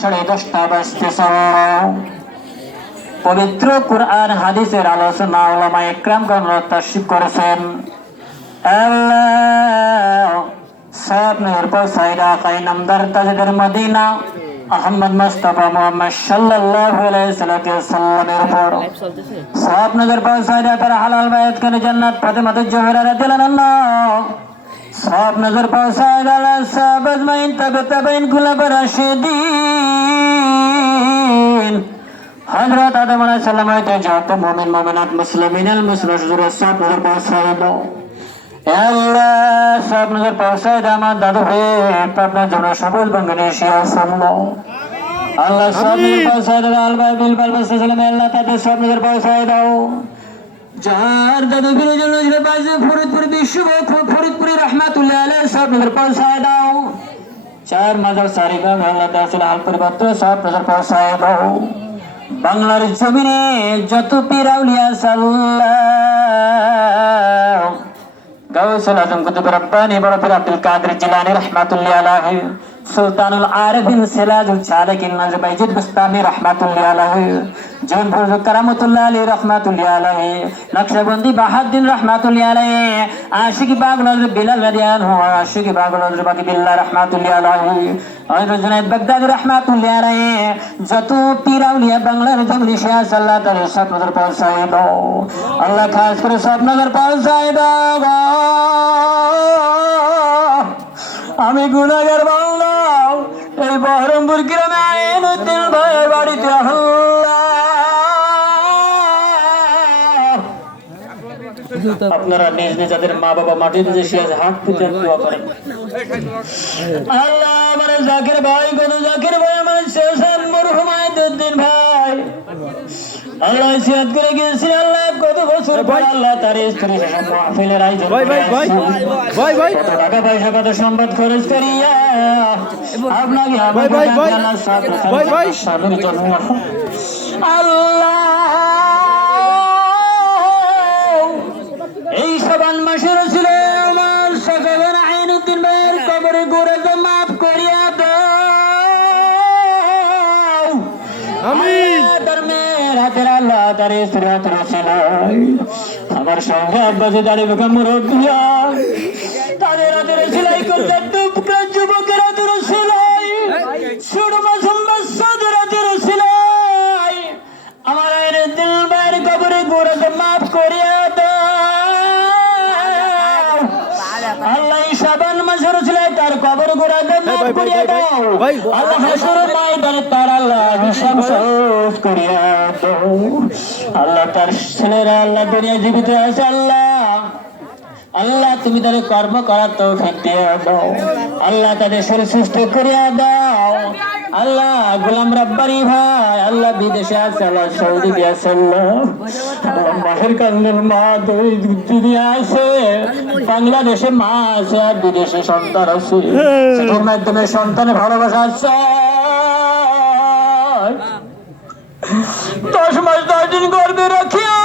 সাড়ে দশটা বাজতেছ পবিত্র কোরআন হাদিসের আলোচনা ওলামা একরাম তাসিব করেছেন। মদিনা, আহমদ মুস্তাফা মোহাম্মদ সাল্লাল্লাহু আলাইহি সাইরা হালাল বায়াত করে জান্নাত সব নজর পৌঁছায় আল্লাহ সব আজমাইন তবে তবেইন গুলাব রাশিদিন হযরত আদম আলাইহিস সালাম হইতে যত মুমিন মুমিনাত মুসলিমিন আল মুসলিম সব নজর পৌঁছায় দাও এ আল্লাহ সব নজর পৌঁছায় আমার দাদু হে আপনার জন্য সবুজ বাঙ্গানি শিয়া সামলো আল্লাহ সব নজর পৌঁছায় দাও আল ভাই বিল বাল সালাম আল্লাহ তাদের সব নজর পৌঁছায় দাও যার দাদু বিরোজন নজরে বাজে ফরিদপুর বিশ্ব ফরিদপুরি রহমাতুল্লাহ আলাই সব নজর পৌঁছায় দাও। চার মাজার সারি গাম আল্লাহ দাসুল হাল পরিবর্তন সব নজর পৌঁছায় দাও। বাংলার জমিনে যত পিরাউলিয়া সাল্লাহ গাউসুল আজম কুতুব রব্বানি বড় পীর আব্দুল কাদের জিলানী রহমাতুল্লাহ আলাইহি সুলতানুল আরিফিন সিরাজুল সালিকিন নজর বাইজিদ বুস্তামি রহমাতুল্লাহ আলাইহি জীবন ফরজ কারামতুল্লাহ আলী রহমাতুল্লাহ আলাইহি, নকশবন্দি বাহাউদ্দিন রহমাতুল্লাহ আলাইহি, আশিকি বাগ নজর বিলাল রাদিয়ানহু আশিকি বাগ নজর বাকি বিল্লাহ রহমাতুল্লাহ আলাইহি আইরুল জুনাইদ বাগদাদি রহমাতুল্লাহ আলাইহি, যত পীর আউলিয়া বাংলার জমিনে শেষ আল্লাহ তাআলা সব নজর পৌঁছায় দাও আল্লাহ খাস করে সব নজর পৌঁছায় দাও আমি এই বহরমপুর গ্রামে উদ্দিন ভাইয়ের বাড়িতে আপনারা নিজ নিজ যাদের মা বাবা যে শুয়ে আছে হাত পুজো দোয়া করেন। আল্লাহ মানে জাকির ভাই কত জাকির ভাই মানে শেষ মরহুম আইদুদ্দিন ভাই। আল্লাহ সিয়াদ করে গেছি বছর পর আল্লাহ তার স্ত্রী মাহফিলের আয়োজন ভাই, ভাই, ভাই, ভাই, ভাই। কত টাকা পয়সা কত সম্পদ খরচ করিয়া আপনাকে ভাই, ভাই, ভাই। ভাই, ভাই। স্ত্রী হাতের ছিল আমার সঙ্গে আব্বাসে দাঁড়িয়ে বেগম মুরব্বিয়া তাদের আদরে সেলাই করতে আল্লাহ তার ছেলেরা আল্লাহ দুনিয়া জীবিত আছে আল্লাহ। আল্লাহ তুমি তাদের কর্ম করার তো দাও। আল্লাহ তাদের শরীর সুস্থ করিয়া দাও। আল্লাহ গোলাম রাব্বানি ভাই, আল্লাহ বিদেশে আছে, আল্লাহ সৌদি আছে আল্লাহ আল্লাহ মাহের কান্দের মা দুই দিদি আছে, বাংলাদেশে মা আছে আর বিদেশে সন্তান আছে। সেটার মাধ্যমে সন্তানের ভালোবাসা আছে। দশ মাস দশ দিন গর্বে রাখিয়া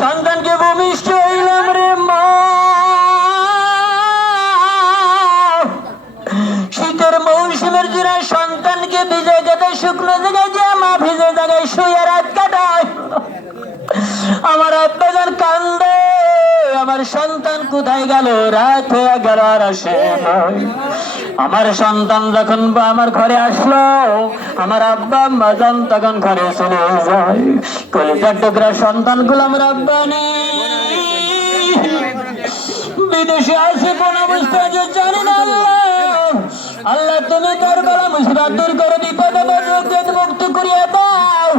সন্তানকে ভূমিষ্ঠ হইলাম রে। আমার সন্তান কোথায় গেল? রাত হয়ে গেল আর আসে আমার সন্তান যখন আমার ঘরে আসলো, আমার আব্বা মাজান তখন ঘরে চলে যায়। কলিজার টুকরা সন্তানগুলো আমার আব্বা নেই। বিদেশে আছে কোন আল্লাহ। তুমি তার বেলা মুসিবত দূর করে বিপদ মুক্ত করিয়া দাও।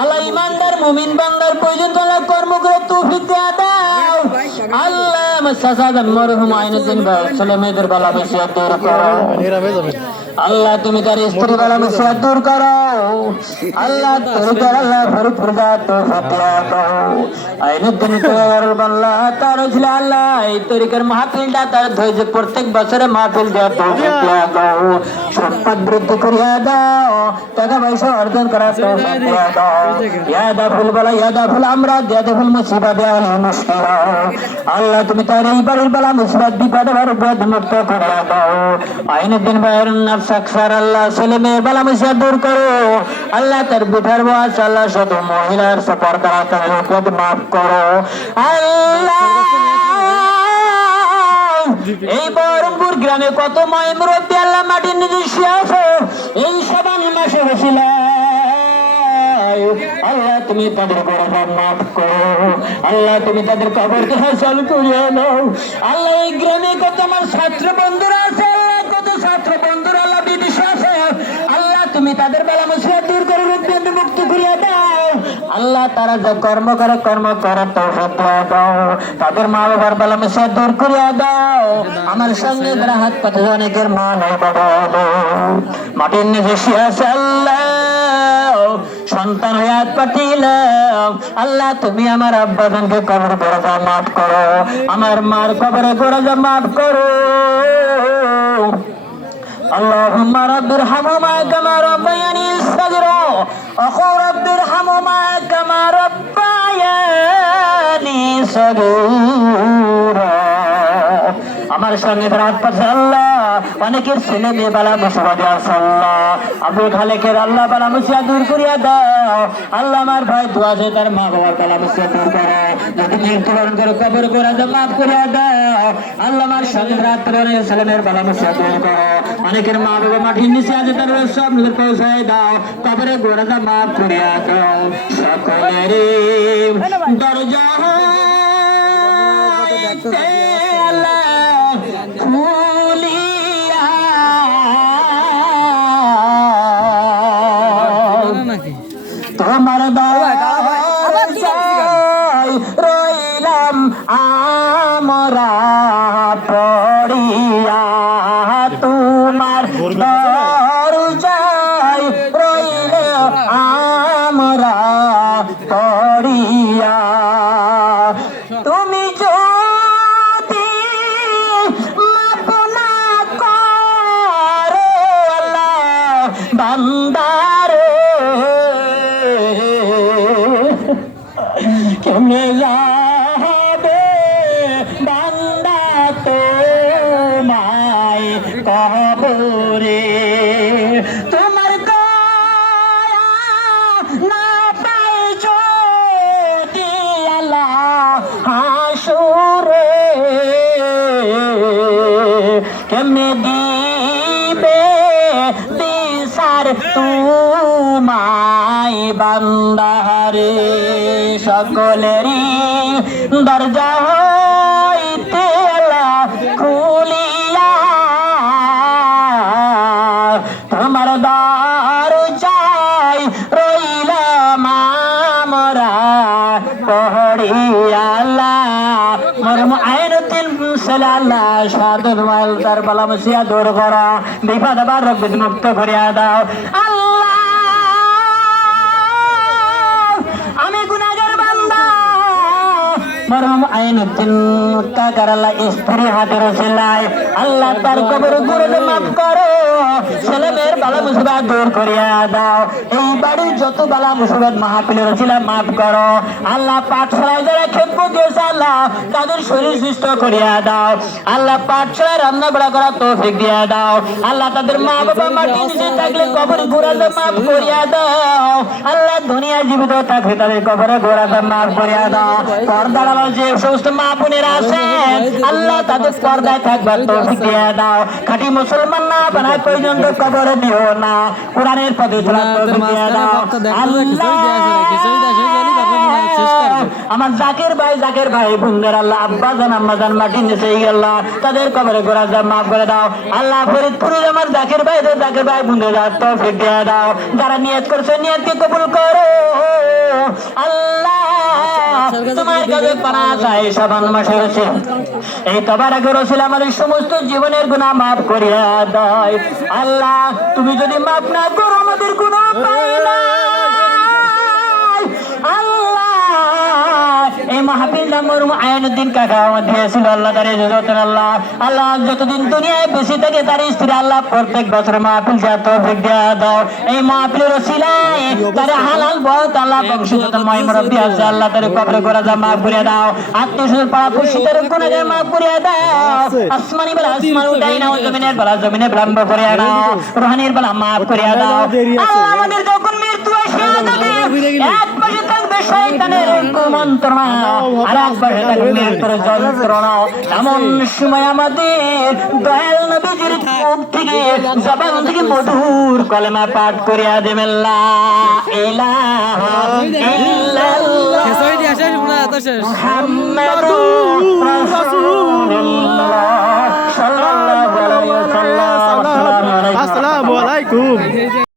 আল্লাহ, ইমানদার, মুমিন বান্দার প্রয়োজন কর্ম করে আল্লাহ আমার সাসাদ মরহুম আইনুদ্দিন ভাই ছেলে মেয়েদের বেলা বেশি আল্লাহ তুমি তার স্ত্রী বেলা বেশি দূর করো। আল্লাহ তুমি তার আল্লাহ ভরপুর তো ফাতলা দাও আইনুদ্দিন তোর বাল্লা তার ছিল আল্লাহ এই তরিকার মাহফিলটা তার ধৈর্য প্রত্যেক বছরে মাহফিল দেওয়া তৌফিক দিয়া দাও সম্পদ বৃদ্ধি করিয়া দাও টাকা পয়সা অর্জন করার তৌফিক দিয়া দাও ইয়াদা ফুল বলা ইয়াদা ফুল আমরা ইয়াদা ফুল মুসিবা দেওয়া মুশকিল আল্লাহ তুমি তার এই বাড়ির বেলা মুসিবত বিপদ উপদ মুক্ত করে দাও। আইনুদ্দিন ভাইয়ের নাফসাক মেয়ের এই বহরমপুর গ্রামে কত মায় মুরব্বী আল্লাহ মাটির আছে? এই মাসে হয়েছিল আল্লাহ, তুমি তাদের গড়া মাফ করো। আল্লাহ, তুমি তাদের কবরকে হাসাল করিয়ে দাও আল্লাহ, এই গ্রামে কত আমার ছাত্র বন্ধুরা আছে? তুমি তাদের বেলা মুসিবত দূর করে রূপবন্ধ মুক্ত করিয়ে দাও। আল্লাহ তারা যে কর্ম করে কর্ম করে তো দাও। তাদের মা বাবার বেলা মুসিবত দূর করিয়ে দাও। আমার সঙ্গে যারা হাত পাতে অনেকের মা নাই বাবা মাটির নিচে শুয়ে আল্লাহ। সন্তান হাত পাঠিলাম আল্লাহ, তুমি আমার আব্বাজানকে কবর করে যা মাফ করো। আমার মার কবরে করে যা মাফ করো। اللهم رب ارحمهما كما ربياني صغيرا أخو رب ارحمهما كما ربياني صغيرا আমার সঙ্গে রাত পাশে আল্লাহ অনেকের ছেলে মেয়ে বেলা মুসিবাদে আছে আল্লাহ খালেকের আল্লাহ বেলা মুসিয়া দূর করিয়া দাও। আল্লাহ আমার ভাই দোয়া যে তার মা বাবার বেলা মুসিয়া দূর করে। যদি মৃত্যুবরণ করে কবর করে দাও মাফ করিয়া দাও। আল্লাহ আমার সঙ্গে রাত করে ছেলে মেয়ের বেলা মুসিয়া দূর করো। অনেকের মা বাবা মাটির নিচে আছে তার সব নিজের পৌঁছায় দাও। কবরে গোড়া দাও মাফ করিয়া দাও। সকলের দরজা পড়িয়া তোমার দরজায় রইল আমরা পড়িয়া তুমি যদি মাপ না করো আল্লাহ বান্দারে কেমনে যাবে কেমনে দিবে দিশার তুমাই বান্দারে সকলেরই দরজা সাদুল মাল তার বালাম সিয়া দূর করা। বিপদ আবার মুক্ত করিয়া দাও। মরহম আইনুদ্দিন কাকার আল্লাহ স্ত্রী হাতের সেলাই। আল্লাহ তার কবর গুরু মাফ করো। ছেলে মেয়ের বালা মুসিবত দূর করিয়া দাও। এই বাড়ির যত বালা মুসিবত মাহফিলের ছিল মাফ করো। আল্লাহ পাঠশালায় যারা খেপো দিয়েছে আল্লাহ তাদের শরীর সুস্থ করিয়া দাও। আল্লাহ পাঠশালায় রান্না বাড়া করা তৌফিক দিয়া দাও। আল্লাহ তাদের মা বাবা মাটি নিচে থাকলে কবর ঘোরাতে মাফ করিয়া দাও। আল্লাহ দুনিয়া জীবিত থাকলে তাদের কবরে ঘোরাতে মাফ করিয়া দাও। পর্দার আলো যে সমস্ত মা বোনেরা আছেন আল্লাহ তাদের পর্দায় থাকবার তৌফিক দিয়া দাও। খাঁটি মুসলমান না বানায় পর্যন্ত কবরে দিও না। কোরআনের পথে চলার তৌফিক দিয়া দাও। আল্লাহ আমার জাকের ভাই জাকের ভাই, বোনদের আল্লাহ, আব্বা জান, আম্মা জান মাটি নিচে আল্লাহ, তাদের কবরে গোড়া যা, মাফ করে দাও। আল্লাহ ফরিদপুরে আমার জাকের ভাই রে, জাকের ভাই, বোনদের তৌফিক দিয়ে দাও। যারা নিয়ত করছে, নিয়তকে কবুল করো। আল্লাহ, তোমার কাছে পানা চাই সাবান মাসে রয়েছে এই তবার আগে রসিল আমাদের সমস্ত জীবনের গুণা মাফ করিয়া দেয়। আল্লাহ, তুমি যদি মাফ না করো, আমাদের গুণা পাই না। নম্বর আয়নুদ্দিন কাকা আমার দিয়েছিল আল্লাহ তার যতন আল্লাহ আল্লাহ যতদিন দুনিয়ায় বেশি থাকে তার স্ত্রী আল্লাহ প্রত্যেক বছর মাহফিল যা তৌফিক দেয়া দাও। এই মাহফিলের ওসিলায় তার হালাল বহুত আল্লাহ বংশগত ময় মুরব্বী আল্লাহ তার কবরে করে যা মাফ করে দাও। আত্মীয় পাড়া পড়শি তার গুণাগার মাফ করে দাও। আসমানি বেলা আসমান উঠাই নাও, জমিনের বেলা জমিনে বিলম্ব করে দাও রোহানির বেলা মাফ করে দাও। আল্লাহ আমাদের যখন মৃত্যু আসে এক এমন সময় আমাদের দয়াল নবীজির থেকে জবান মধুর কলেমা পাঠ করিয়া আদেমেল্লা ইলাহা ইল্লাল্লাহ। মুহাম্মাদুর রাসূলুল্লাহ। আসসালামু আলাইকুম।